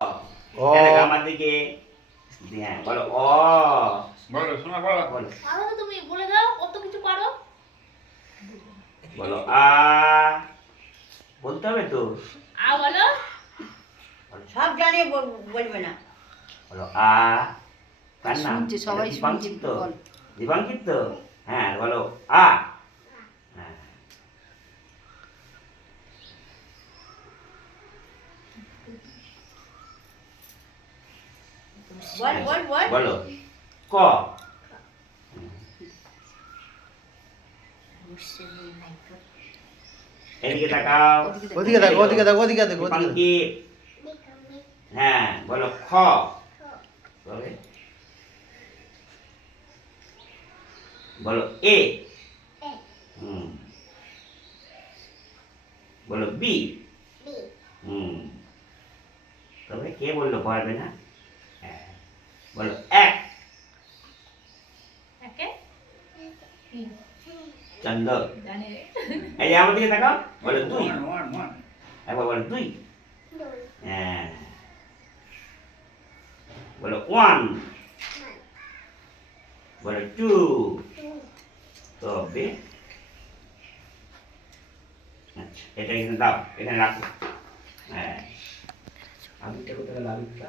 অ দেখো আমার দিকে। হ্যাঁ বলো অ। বলো শোনা বলো। বলো পারো তো তুমি, বলে দাও কত কিছু পারো। বলো আ। বলতে হবে তো। আ বলো। সব জানিয়ে বলবে না। বলো আ। কার নাম? শুনছে, সবাই দীপাঙ্কিত শুনছে, তো? বল। দীপাঙ্কিত তো? হ্যাঁ বলো আ। হ্যাঁ। বল বল বল। বলো ক। এদিকে তাকাও। ওদিকে দেখো ওদিকে দেখো ওদিকে দেখো ওদিকে দেখো। দীপাঙ্কিত। হ্যাঁ বলো খ। বলে বলো এ। হুম। বলো বি। হুম। তবে কে বললো পারবে না? হ্যাঁ। বলো এক। একে চন্দ্র। জানি রে। এই যে আমার দিকে তাকাও। বলো দুই। ওয়ান একবার বলো দুই। হ্যাঁ। বলো ওয়ান। বলো টু। তবে আচ্ছা এটা এখানে দাও, এখানে রাখো। হ্যাঁ আবিরটা কোথায় গেল? আবিরটা